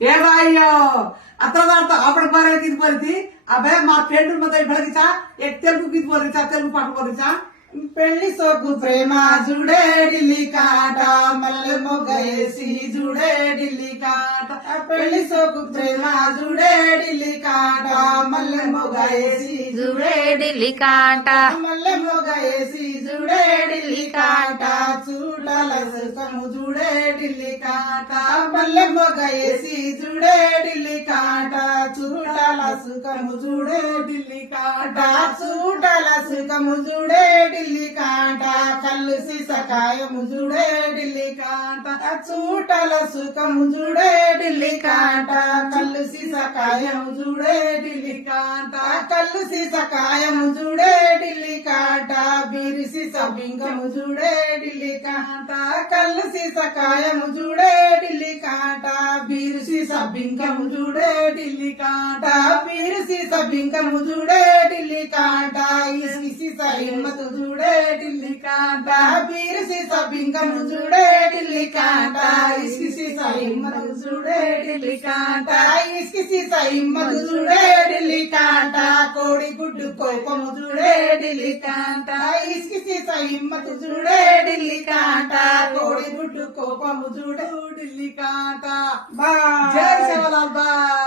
ఏ భాయ్యో అత్త అప్పుడు పోరే కింది పోరితి అబ్బాయి మా ఫ్రెండ్ మొత్తం బలిచా తెలుగు కింది పోరిచా తెలుగు పాట పోరిచా పెళ్లి సోకు ప్రేమ జుడే ఢిల్లీ కాట మల్లె మొగేసి జుడే ఢిల్లీ కాట పెళ్లి సోకు ప్రేమ జుడే ఢిల్లీ కాట మల్లె మొగేసి జుడే ఢిల్లీ కాంట మల్లె మొగేసి జుడే ఢిల్లీ కాట చూడల సుఖము జుడే ఢిల్లీ కాట మల్లె మొగేసి జుడే ఢిల్లీ కాట చూడల సుఖము జుడే ఢిల్లీ కాట చూడల సుఖము జుడే ఢిల్లీ కాంట కళ్ళు సీసకాయము జుడే ఢిల్లీ కాంట చూటల సుఖము జుడే ఢిల్లీ కాంట కళ్ళు సీసకాయము జుడే ఢిల్లీ కాంట కళ్ళు సీసకాయము జుడే ఢిల్లీ కాంట బీరి సీస బింగము జుడే ఢిల్లీ కాంట కళ్ళు సీసకాయము జుడే ఢిల్లీ కాంట బీరు సీస బింగము జుడే ఢిల్లీ కాంట బీరు సీస బింగము జుడే ఢిల్లీ కాంట ఇసి సీస హిమ్మతు జుడే ఢిల్లీ కాంట బీరు సీస బింగము జుడే ఢిల్లీ కాంట ఇసి సీస హిమ్మతు జుడే ఢిల్లీ కాంట ఇసి సీస హిమ్మతు జుడే ఢిల్లీ కాంట కోడి గుడ్డు కోపము జుడే ఢిల్లీ కాంట ఇసి సీస హిమ్మతు జుడే ఢిల్లీ కాంట కోడి గుడ్డు కోపము జుడే ఢిల్లీ కాంట జై శివలాల్ బాయ్